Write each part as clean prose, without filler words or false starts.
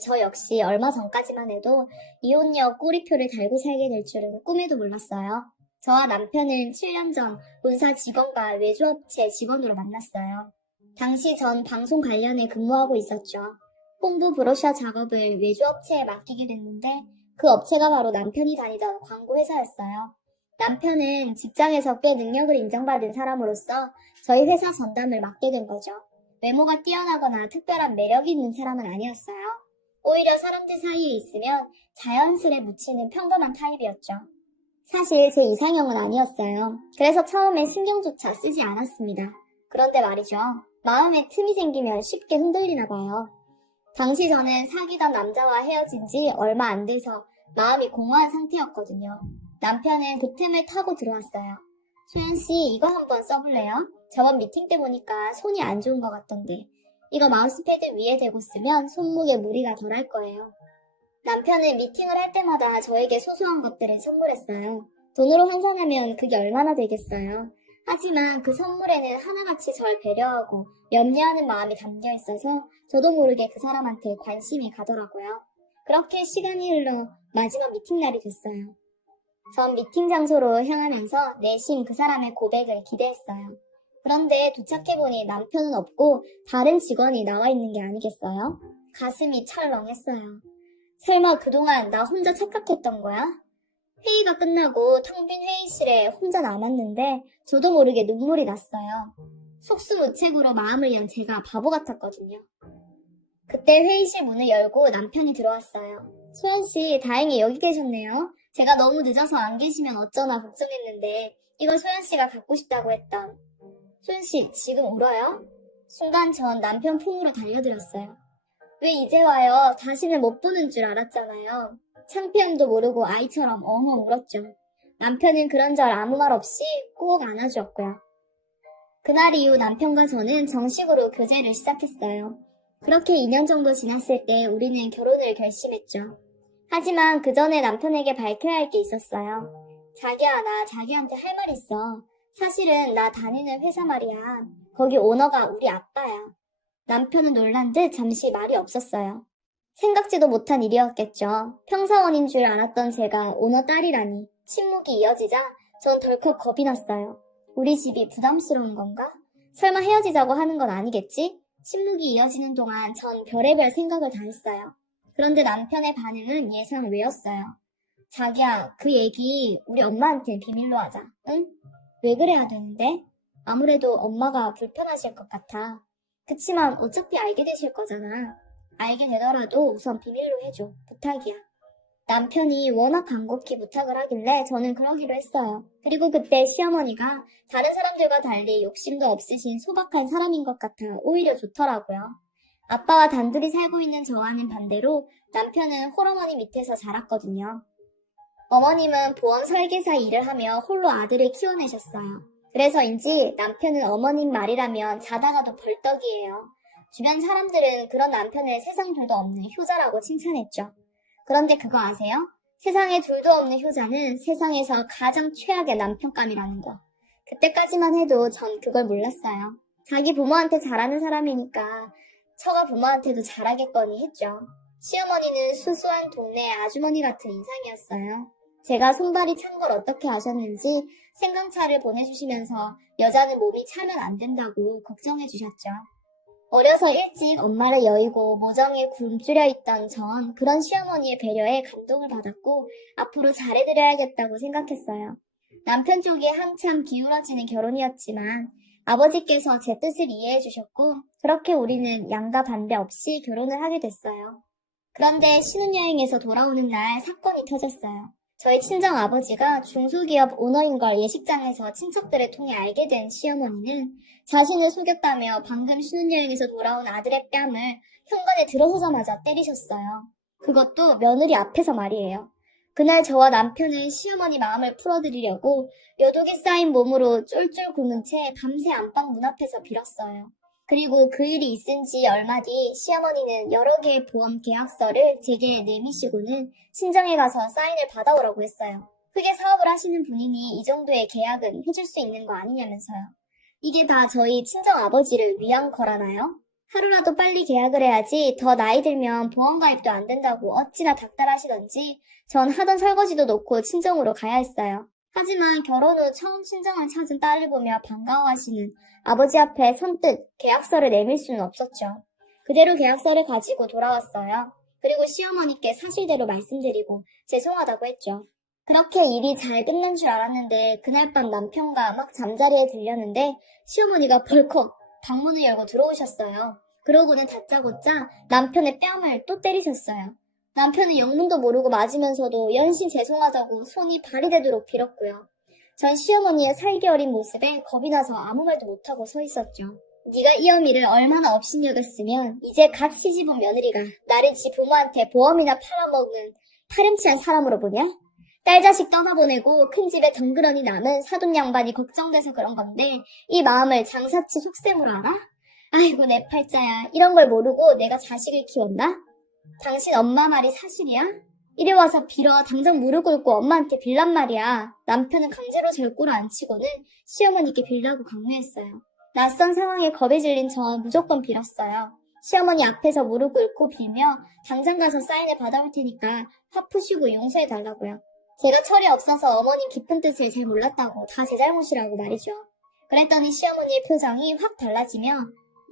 저 역시 얼마 전까지만 해도 이혼녀 꼬리표를 달고 살게 될 줄은 꿈에도 몰랐어요. 저와 남편은 7년 전 본사 직원과 외주업체 직원으로 만났어요. 당시 전 방송 관련에 근무하고 있었죠. 홍보 브로셔 작업을 외주업체에 맡기게 됐는데 그 업체가 바로 남편이 다니던 광고회사였어요. 남편은 직장에서 꽤 능력을 인정받은 사람으로서 저희 회사 전담을 맡게 된 거죠. 외모가 뛰어나거나 특별한 매력이 있는 사람은 아니었어요. 오히려 사람들 사이에 있으면 자연스레 묻히는 평범한 타입이었죠. 사실 제 이상형은 아니었어요. 그래서 처음에 신경조차 쓰지 않았습니다. 그런데 말이죠. 마음에 틈이 생기면 쉽게 흔들리나 봐요. 당시 저는 사귀던 남자와 헤어진 지 얼마 안 돼서 마음이 공허한 상태였거든요. 남편은 그 틈을 타고 들어왔어요. 소연씨, 이거 한번 써볼래요? 저번 미팅 때 보니까 손이 안 좋은 것 같던데 이거 마우스패드 위에 대고 쓰면 손목에 무리가 덜할 거예요. 남편은 미팅을 할 때마다 저에게 소소한 것들을 선물했어요. 돈으로 환산하면 그게 얼마나 되겠어요. 하지만 그 선물에는 하나같이 절 배려하고 염려하는 마음이 담겨 있어서 저도 모르게 그 사람한테 관심이 가더라고요. 그렇게 시간이 흘러 마지막 미팅 날이 됐어요. 전 미팅 장소로 향하면서 내심 그 사람의 고백을 기대했어요. 그런데 도착해보니 남편은 없고 다른 직원이 나와 있는 게 아니겠어요? 가슴이 철렁했어요. 설마 그동안 나 혼자 착각했던 거야? 회의가 끝나고 텅 빈 회의실에 혼자 남았는데 저도 모르게 눈물이 났어요. 속수무책으로 마음을 연 제가 바보 같았거든요. 그때 회의실 문을 열고 남편이 들어왔어요. 소연씨, 다행히 여기 계셨네요. 제가 너무 늦어서 안 계시면 어쩌나 걱정했는데 이거 소연씨가 갖고 싶다고 했던. 소연씨, 지금 울어요? 순간 전 남편 품으로 달려들었어요. 왜 이제 와요? 다시는 못 보는 줄 알았잖아요. 창피함도 모르고 아이처럼 엉엉 울었죠. 남편은 그런저런 아무 말 없이 꼭 안아주었고요. 그날 이후 남편과 저는 정식으로 교제를 시작했어요. 그렇게 2년 정도 지났을 때 우리는 결혼을 결심했죠. 하지만 그 전에 남편에게 밝혀야 할 게 있었어요. 자기야, 나 자기한테 할 말 있어. 사실은 나 다니는 회사 말이야. 거기 오너가 우리 아빠야. 남편은 놀란 듯 잠시 말이 없었어요. 생각지도 못한 일이었겠죠. 평사원인 줄 알았던 제가 오너 딸이라니. 침묵이 이어지자 전 덜컥 겁이 났어요. 우리 집이 부담스러운 건가? 설마 헤어지자고 하는 건 아니겠지? 침묵이 이어지는 동안 전 별의별 생각을 다 했어요. 그런데 남편의 반응은 예상 외였어요. 자기야, 그 얘기 우리 엄마한테 비밀로 하자. 응? 왜 그래야 되는데? 아무래도 엄마가 불편하실 것 같아. 그치만 어차피 알게 되실 거잖아. 알게 되더라도 우선 비밀로 해줘. 부탁이야. 남편이 워낙 간곡히 부탁을 하길래 저는 그러기로 했어요. 그리고 그때 시어머니가 다른 사람들과 달리 욕심도 없으신 소박한 사람인 것 같아 오히려 좋더라고요. 아빠와 단둘이 살고 있는 저와는 반대로 남편은 홀어머니 밑에서 자랐거든요. 어머님은 보험 설계사 일을 하며 홀로 아들을 키워내셨어요. 그래서인지 남편은 어머님 말이라면 자다가도 벌떡이에요. 주변 사람들은 그런 남편을 세상 둘도 없는 효자라고 칭찬했죠. 그런데 그거 아세요? 세상에 둘도 없는 효자는 세상에서 가장 최악의 남편감이라는 거. 그때까지만 해도 전 그걸 몰랐어요. 자기 부모한테 잘하는 사람이니까 처가 부모한테도 잘하겠거니 했죠. 시어머니는 수수한 동네 아주머니 같은 인상이었어요. 제가 손발이 찬 걸 어떻게 아셨는지 생강차를 보내주시면서 여자는 몸이 차면 안 된다고 걱정해 주셨죠. 어려서 일찍 엄마를 여의고 모정에 굶주려 있던 전 그런 시어머니의 배려에 감동을 받았고 앞으로 잘해드려야겠다고 생각했어요. 남편 쪽이 한참 기울어지는 결혼이었지만 아버지께서 제 뜻을 이해해 주셨고 그렇게 우리는 양가 반대 없이 결혼을 하게 됐어요. 그런데 신혼여행에서 돌아오는 날 사건이 터졌어요. 저희 친정아버지가 중소기업 오너인 걸 예식장에서 친척들을 통해 알게 된 시어머니는 자신을 속였다며 방금 신혼여행에서 돌아온 아들의 뺨을 현관에 들어서자마자 때리셨어요. 그것도 며느리 앞에서 말이에요. 그날 저와 남편은 시어머니 마음을 풀어드리려고 여독이 쌓인 몸으로 쫄쫄 굶은 채 밤새 안방 문 앞에서 빌었어요. 그리고 그 일이 있은 지 얼마 뒤 시어머니는 여러 개의 보험 계약서를 제게 내미시고는 친정에 가서 사인을 받아오라고 했어요. 크게 사업을 하시는 분이니 이 정도의 계약은 해줄 수 있는 거 아니냐면서요. 이게 다 저희 친정 아버지를 위한 거라나요? 하루라도 빨리 계약을 해야지 더 나이 들면 보험가입도 안 된다고 어찌나 닥달하시던지 전 하던 설거지도 놓고 친정으로 가야 했어요. 하지만 결혼 후 처음 친정을 찾은 딸을 보며 반가워하시는 아버지 앞에 선뜻 계약서를 내밀 수는 없었죠. 그대로 계약서를 가지고 돌아왔어요. 그리고 시어머니께 사실대로 말씀드리고 죄송하다고 했죠. 그렇게 일이 잘 끝난 줄 알았는데 그날 밤 남편과 막 잠자리에 들렸는데 시어머니가 벌컥 방문을 열고 들어오셨어요. 그러고는 다짜고짜 남편의 뺨을 또 때리셨어요. 남편은 영문도 모르고 맞으면서도 연신 죄송하다고 손이 발이 되도록 빌었고요. 전 시어머니의 살기 어린 모습에 겁이 나서 아무 말도 못하고 서 있었죠. 네가 이 어미를 얼마나 업신여겼으면 이제 갓 시집온 며느리가 나를 지 부모한테 보험이나 팔아먹는 파렴치한 사람으로 보냐? 딸 자식 떠나보내고 큰 집에 덩그러니 남은 사돈 양반이 걱정돼서 그런 건데 이 마음을 장사치 속셈으로 알아? 아이고 내 팔자야. 이런 걸 모르고 내가 자식을 키웠나? 당신 엄마 말이 사실이야? 이리 와서 빌어. 당장 무릎 꿇고 엄마한테 빌란 말이야. 남편은 강제로 절구를 안 치고는 시어머니께 빌라고 강요했어요. 낯선 상황에 겁에 질린 전 무조건 빌었어요. 시어머니 앞에서 무릎 꿇고 빌며 당장 가서 사인을 받아올 테니까 화 푸시고 용서해달라고요. 제가 철이 없어서 어머님 깊은 뜻을 잘 몰랐다고 다 제 잘못이라고 말이죠. 그랬더니 시어머니의 표정이 확 달라지며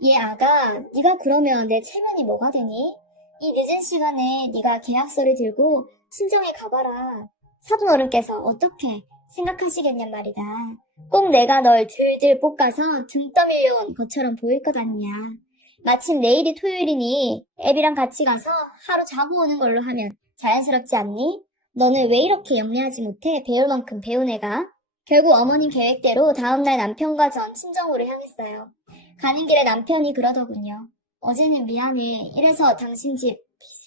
얘 아가, 네가 그러면 내 체면이 뭐가 되니? 이 늦은 시간에 네가 계약서를 들고 친정에 가봐라. 사돈 어른께서 어떻게 생각하시겠냔 말이다. 꼭 내가 널 들들 볶아서 등 떠밀려온 것처럼 보일 것 아니냐. 마침 내일이 토요일이니 애비랑 같이 가서 하루 자고 오는 걸로 하면 자연스럽지 않니? 너는 왜 이렇게 영리하지 못해? 배울 만큼 배운 애가. 결국 어머님 계획대로 다음날 남편과 전 친정으로 향했어요. 가는 길에 남편이 그러더군요. 어제는 미안해. 이래서 당신 집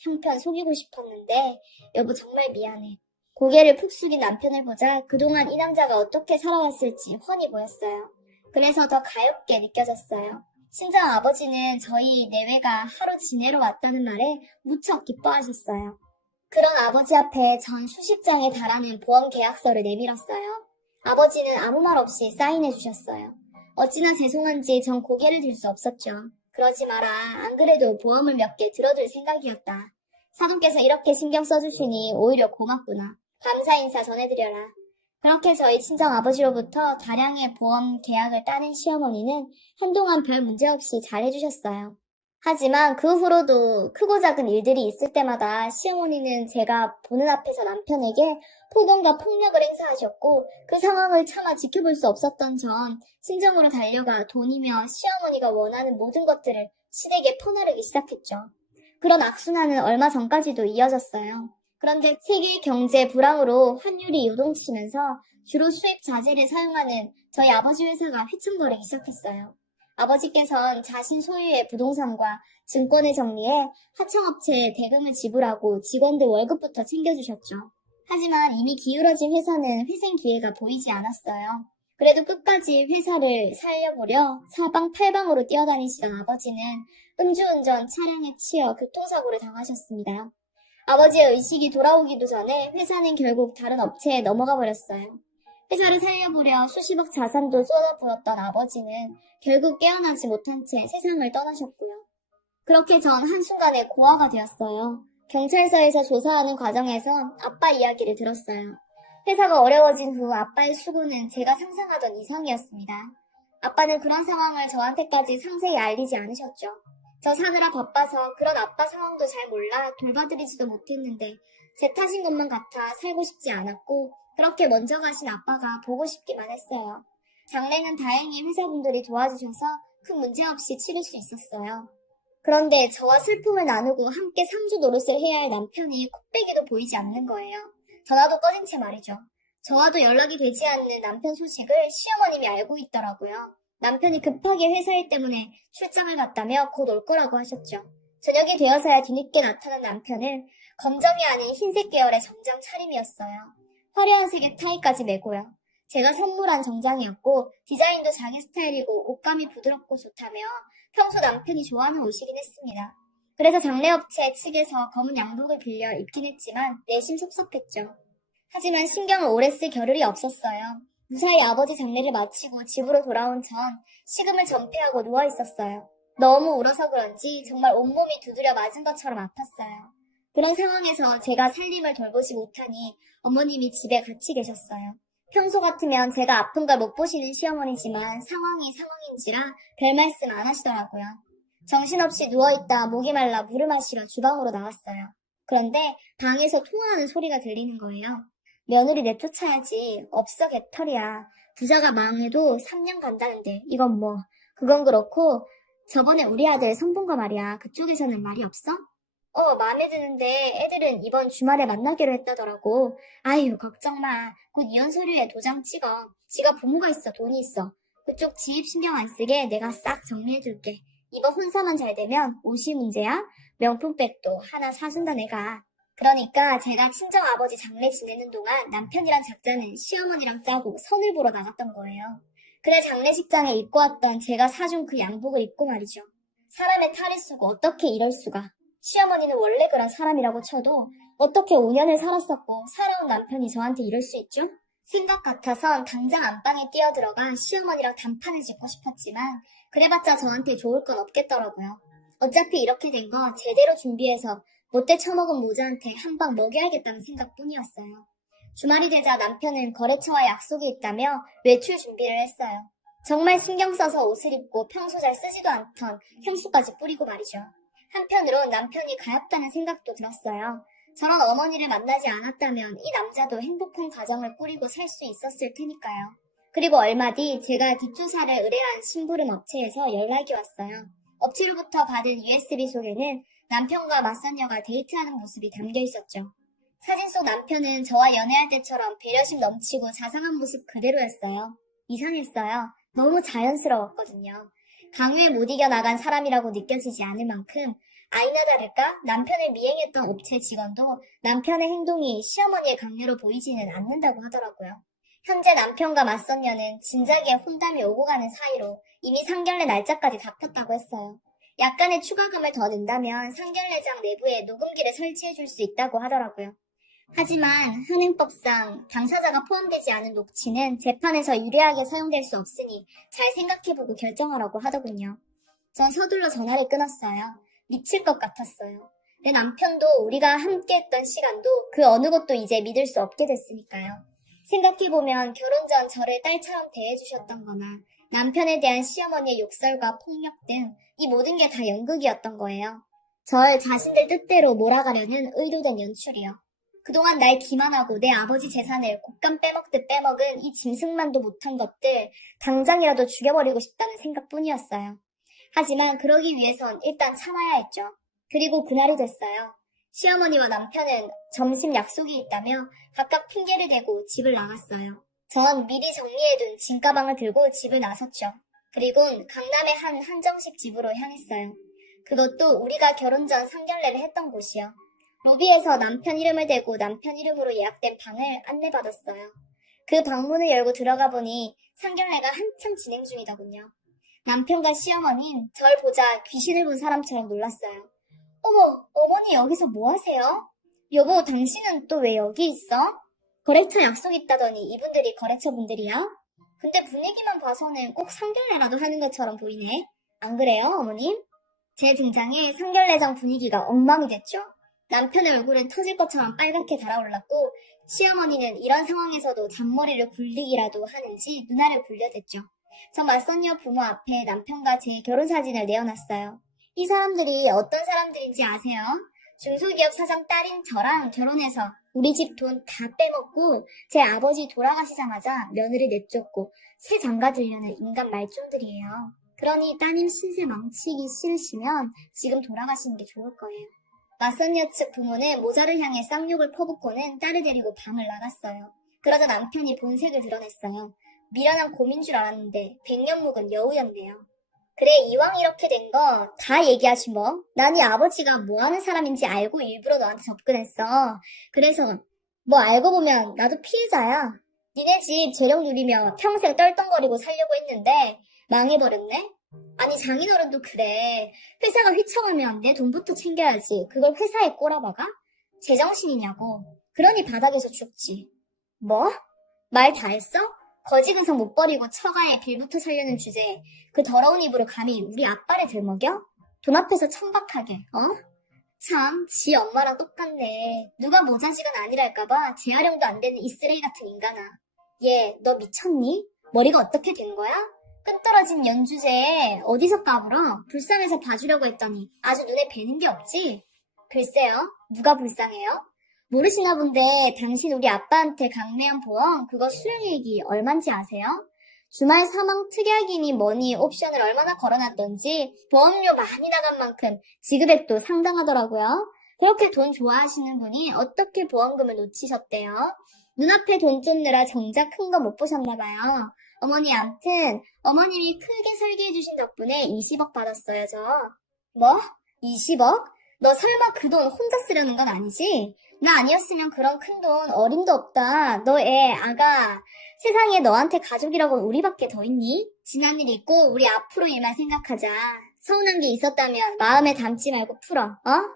형편 속이고 싶었는데 여보 정말 미안해. 고개를 푹 숙인 남편을 보자 그동안 이 남자가 어떻게 살아왔을지 훤히 보였어요. 그래서 더 가엾게 느껴졌어요. 친정 아버지는 저희 내외가 하루 지내러 왔다는 말에 무척 기뻐하셨어요. 그런 아버지 앞에 전 수십 장에 달하는 보험 계약서를 내밀었어요. 아버지는 아무 말 없이 사인해 주셨어요. 어찌나 죄송한지 전 고개를 들 수 없었죠. 그러지 마라. 안 그래도 보험을 몇 개 들어둘 생각이었다. 사돈께서 이렇게 신경 써주시니 오히려 고맙구나. 감사 인사 전해드려라. 그렇게 저희 친정 아버지로부터 다량의 보험 계약을 따낸 시어머니는 한동안 별 문제 없이 잘해주셨어요. 하지만 그 후로도 크고 작은 일들이 있을 때마다 시어머니는 제가 보는 앞에서 남편에게 폭언과 폭력을 행사하셨고 그 상황을 차마 지켜볼 수 없었던 전 친정으로 달려가 돈이며 시어머니가 원하는 모든 것들을 시댁에 퍼나르기 시작했죠. 그런 악순환은 얼마 전까지도 이어졌어요. 그런데 세계 경제 불황으로 환율이 요동치면서 주로 수입 자재를 사용하는 저희 아버지 회사가 휘청거리기 시작했어요. 아버지께서는 자신 소유의 부동산과 증권을 정리해 하청업체에 대금을 지불하고 직원들 월급부터 챙겨주셨죠. 하지만 이미 기울어진 회사는 회생 기회가 보이지 않았어요. 그래도 끝까지 회사를 살려보려 사방팔방으로 뛰어다니시던 아버지는 음주운전 차량에 치여 교통사고를 당하셨습니다. 아버지의 의식이 돌아오기도 전에 회사는 결국 다른 업체에 넘어가 버렸어요. 회사를 살려보려 수십억 자산도 쏟아부었던 아버지는 결국 깨어나지 못한 채 세상을 떠나셨고요. 그렇게 전 한순간에 고아가 되었어요. 경찰서에서 조사하는 과정에서 아빠 이야기를 들었어요. 회사가 어려워진 후 아빠의 수고는 제가 상상하던 이상이었습니다. 아빠는 그런 상황을 저한테까지 상세히 알리지 않으셨죠. 저 사느라 바빠서 그런 아빠 상황도 잘 몰라 돌봐드리지도 못했는데 제 탓인 것만 같아 살고 싶지 않았고 그렇게 먼저 가신 아빠가 보고 싶기만 했어요. 장례는 다행히 회사분들이 도와주셔서 큰 문제 없이 치를 수 있었어요. 그런데 저와 슬픔을 나누고 함께 상주 노릇을 해야 할 남편이 코빼기도 보이지 않는 거예요. 전화도 꺼진 채 말이죠. 저와도 연락이 되지 않는 남편 소식을 시어머님이 알고 있더라고요. 남편이 급하게 회사 일 때문에 출장을 갔다며 곧 올 거라고 하셨죠. 저녁이 되어서야 뒤늦게 나타난 남편은 검정이 아닌 흰색 계열의 정장 차림이었어요. 화려한 색의 타이까지 메고요. 제가 선물한 정장이었고 디자인도 자기 스타일이고 옷감이 부드럽고 좋다며 평소 남편이 좋아하는 옷이긴 했습니다. 그래서 장례업체 측에서 검은 양복을 빌려 입긴 했지만 내심 섭섭했죠. 하지만 신경을 오래 쓸 겨를이 없었어요. 무사히 아버지 장례를 마치고 집으로 돌아온 전 식음을 전폐하고 누워있었어요. 너무 울어서 그런지 정말 온몸이 두드려 맞은 것처럼 아팠어요. 그런 상황에서 제가 살림을 돌보지 못하니 어머님이 집에 같이 계셨어요. 평소 같으면 제가 아픈 걸 못 보시는 시어머니지만 상황이 상황인지라 별 말씀 안 하시더라고요. 정신없이 누워있다 목이 말라 물을 마시러 주방으로 나왔어요. 그런데 방에서 통화하는 소리가 들리는 거예요. 며느리 내쫓아야지. 없어 개털이야. 부자가 망해도 3년 간다는데 이건 뭐. 그건 그렇고 저번에 우리 아들 선본 거 말이야. 그쪽에서는 말이 없어? 마음에 드는데 애들은 이번 주말에 만나기로 했다더라고. 아유, 걱정 마. 곧 이혼 서류에 도장 찍어. 지가 부모가 있어, 돈이 있어. 그쪽 지입 신경 안 쓰게 내가 싹 정리해줄게. 이번 혼사만 잘 되면 옷이 문제야? 명품백도 하나 사준다 내가. 그러니까 제가 친정아버지 장례 지내는 동안 남편이랑 작자는 시어머니랑 짜고 선을 보러 나갔던 거예요. 그날 장례식장에 입고 왔던 제가 사준 그 양복을 입고 말이죠. 사람의 탈을 쓰고 어떻게 이럴 수가. 시어머니는 원래 그런 사람이라고 쳐도 어떻게 5년을 살았었고 살아온 남편이 저한테 이럴 수 있죠? 생각 같아선 당장 안방에 뛰어들어가 시어머니랑 단판을 짓고 싶었지만 그래봤자 저한테 좋을 건 없겠더라고요. 어차피 이렇게 된 거 제대로 준비해서 못돼 처먹은 모자한테 한 방 먹여야겠다는 생각뿐이었어요. 주말이 되자 남편은 거래처와 약속이 있다며 외출 준비를 했어요. 정말 신경 써서 옷을 입고 평소 잘 쓰지도 않던 향수까지 뿌리고 말이죠. 한편으론 남편이 가엾다는 생각도 들었어요. 저런 어머니를 만나지 않았다면 이 남자도 행복한 가정을 꾸리고 살 수 있었을 테니까요. 그리고 얼마 뒤 제가 뒷조사를 의뢰한 심부름 업체에서 연락이 왔어요. 업체로부터 받은 USB 속에는 남편과 맞선녀가 데이트하는 모습이 담겨 있었죠. 사진 속 남편은 저와 연애할 때처럼 배려심 넘치고 자상한 모습 그대로였어요. 이상했어요. 너무 자연스러웠거든요. 강요에 못 이겨나간 사람이라고 느껴지지 않을 만큼 아니나 다를까 남편을 미행했던 업체 직원도 남편의 행동이 시어머니의 강요로 보이지는 않는다고 하더라고요. 현재 남편과 맞선녀는 진작에 혼담이 오고 가는 사이로 이미 상견례 날짜까지 잡혔다고 했어요. 약간의 추가금을 더 낸다면 상견례장 내부에 녹음기를 설치해 줄 수 있다고 하더라고요. 하지만 현행법상 당사자가 포함되지 않은 녹취는 재판에서 유리하게 사용될 수 없으니 잘 생각해보고 결정하라고 하더군요. 전 서둘러 전화를 끊었어요. 미칠 것 같았어요. 내 남편도 우리가 함께했던 시간도 그 어느 것도 이제 믿을 수 없게 됐으니까요. 생각해보면 결혼 전 저를 딸처럼 대해주셨던 거나 남편에 대한 시어머니의 욕설과 폭력 등 이 모든 게 다 연극이었던 거예요. 절 자신들 뜻대로 몰아가려는 의도된 연출이요. 그동안 날 기만하고 내 아버지 재산을 곶감 빼먹듯 빼먹은 이 짐승만도 못한 것들 당장이라도 죽여버리고 싶다는 생각뿐이었어요. 하지만 그러기 위해선 일단 참아야 했죠. 그리고 그날이 됐어요. 시어머니와 남편은 점심 약속이 있다며 각각 핑계를 대고 집을 나갔어요. 전 미리 정리해둔 짐가방을 들고 집을 나섰죠. 그리곤 강남의 한 한정식 집으로 향했어요. 그것도 우리가 결혼 전 상견례를 했던 곳이요. 로비에서 남편 이름을 대고 남편 이름으로 예약된 방을 안내받았어요. 그 방문을 열고 들어가 보니 상견례가 한창 진행 중이더군요. 남편과 시어머니는 절 보자 귀신을 본 사람처럼 놀랐어요. 어머, 어머니 여기서 뭐 하세요? 여보, 당신은 또 왜 여기 있어? 거래처 약속 있다더니 이분들이 거래처 분들이야? 근데 분위기만 봐서는 꼭 상견례라도 하는 것처럼 보이네. 안 그래요, 어머님? 제 등장에 상견례장 분위기가 엉망이 됐죠? 남편의 얼굴은 터질 것처럼 빨갛게 달아올랐고 시어머니는 이런 상황에서도 잔머리를 굴리기라도 하는지 눈알을 굴려댔죠. 전 맞선녀 부모 앞에 남편과 제 결혼사진을 내어놨어요. 이 사람들이 어떤 사람들인지 아세요? 중소기업 사장 딸인 저랑 결혼해서 우리 집 돈 다 빼먹고 제 아버지 돌아가시자마자 며느리 내쫓고 새 장가 들려는 인간 말종들이에요. 그러니 따님 신세 망치기 싫으시면 지금 돌아가시는 게 좋을 거예요. 맞선녀 측 부모는 모자를 향해 쌍욕을 퍼붓고는 딸을 데리고 방을 나갔어요. 그러자 남편이 본색을 드러냈어요. 미련한 곰인 줄 알았는데 백년 묵은 여우였네요. 그래, 이왕 이렇게 된 거 다 얘기하지 뭐. 난 이 아버지가 뭐 하는 사람인지 알고 일부러 너한테 접근했어. 그래서 뭐 알고 보면 나도 피해자야. 니네 집 재력 누리며 평생 떨덩거리고 살려고 했는데 망해버렸네? 아니 장인어른도 그래. 회사가 휘청하면 내 돈부터 챙겨야지. 그걸 회사에 꼬라박아? 제정신이냐고. 그러니 바닥에서 죽지. 뭐? 말 다 했어? 거지 근성 못 버리고 처가에 빌부터 살려는 주제에 그 더러운 입으로 감히 우리 아빠를 들먹여? 돈 앞에서 천박하게, 참, 지 엄마랑 똑같네. 누가 모자지간 아니랄까봐 재활용도 안 되는 이 쓰레기 같은 인간아. 얘, 너 미쳤니? 머리가 어떻게 된 거야? 끈떨어진 연주제에 어디서 까불어? 불쌍해서 봐주려고 했더니 아주 눈에 뵈는 게 없지? 글쎄요, 누가 불쌍해요? 모르시나 본데 당신 우리 아빠한테 강매한 보험 그거 수령액이 얼만지 아세요? 주말 사망 특약이니 뭐니 옵션을 얼마나 걸어놨던지 보험료 많이 나간 만큼 지급액도 상당하더라고요. 그렇게 돈 좋아하시는 분이 어떻게 보험금을 놓치셨대요? 눈앞에 돈 쫓느라 정작 큰 거 못 보셨나 봐요. 어머니 암튼 어머님이 크게 설계해주신 덕분에 20억 받았어요 저. 뭐? 20억? 너 설마 그 돈 혼자 쓰려는 건 아니지? 나 아니었으면 그런 큰 돈 어림도 없다. 너 애 아가 세상에 너한테 가족이라고는 우리밖에 더 있니? 지난 일 있고 우리 앞으로 일만 생각하자. 서운한 게 있었다면 마음에 담지 말고 풀어.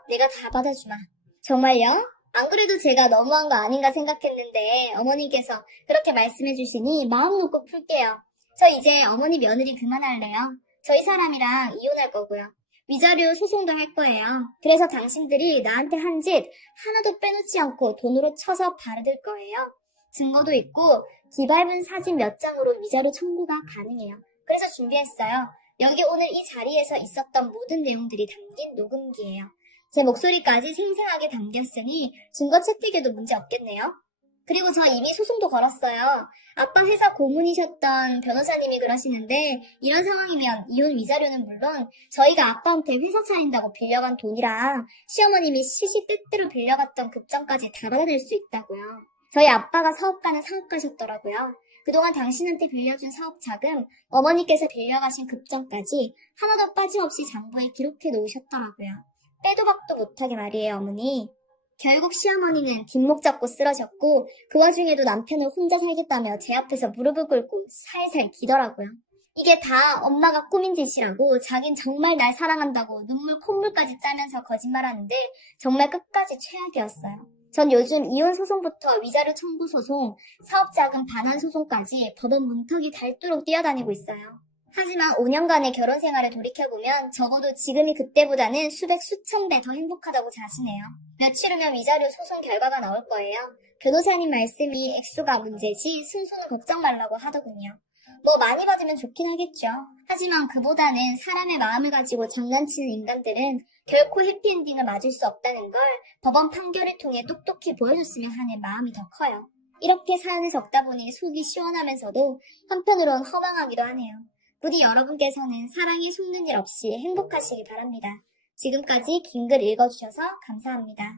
내가 다 받아주마. 정말요? 안 그래도 제가 너무한 거 아닌가 생각했는데 어머니께서 그렇게 말씀해 주시니 마음 놓고 풀게요. 저 이제 어머니 며느리 그만할래요. 저희 사람이랑 이혼할 거고요. 위자료 소송도 할 거예요. 그래서 당신들이 나한테 한 짓 하나도 빼놓지 않고 돈으로 쳐서 받을 거예요. 증거도 있고 기발분 사진 몇 장으로 위자료 청구가 가능해요. 그래서 준비했어요. 여기 오늘 이 자리에서 있었던 모든 내용들이 담긴 녹음기예요. 제 목소리까지 생생하게 담겼으니 증거 채택에도 문제 없겠네요. 그리고 저 이미 소송도 걸었어요. 아빠 회사 고문이셨던 변호사님이 그러시는데 이런 상황이면 이혼 위자료는 물론 저희가 아빠한테 회사 차린다고 빌려간 돈이랑 시어머님이 시시때때로 빌려갔던 급전까지 다 받아낼 수 있다고요. 저희 아빠가 사업가는 사업가셨더라고요. 그동안 당신한테 빌려준 사업 자금, 어머니께서 빌려가신 급전까지 하나도 빠짐없이 장부에 기록해 놓으셨더라고요. 빼도 박도 못하게 말이에요, 어머니. 결국 시어머니는 뒷목 잡고 쓰러졌고 그 와중에도 남편을 혼자 살겠다며 제 앞에서 무릎을 꿇고 살살 기더라고요. 이게 다 엄마가 꾸민 짓이라고 자긴 정말 날 사랑한다고 눈물 콧물까지 짜면서 거짓말하는데 정말 끝까지 최악이었어요. 전 요즘 이혼 소송부터 위자료 청구 소송, 사업자금 반환 소송까지 법원 문턱이 닳도록 뛰어다니고 있어요. 하지만 5년간의 결혼 생활을 돌이켜보면 적어도 지금이 그때보다는 수백 수천 배 더 행복하다고 자신해요. 며칠 후면 위자료 소송 결과가 나올 거예요. 변호사님 말씀이 액수가 문제지 순수는 걱정 말라고 하더군요. 뭐 많이 받으면 좋긴 하겠죠. 하지만 그보다는 사람의 마음을 가지고 장난치는 인간들은 결코 해피엔딩을 맞을 수 없다는 걸 법원 판결을 통해 똑똑히 보여줬으면 하는 마음이 더 커요. 이렇게 사연을 적다 보니 속이 시원하면서도 한편으론 허망하기도 하네요. 부디 여러분께서는 사랑에 속는 일 없이 행복하시기 바랍니다. 지금까지 긴 글 읽어주셔서 감사합니다.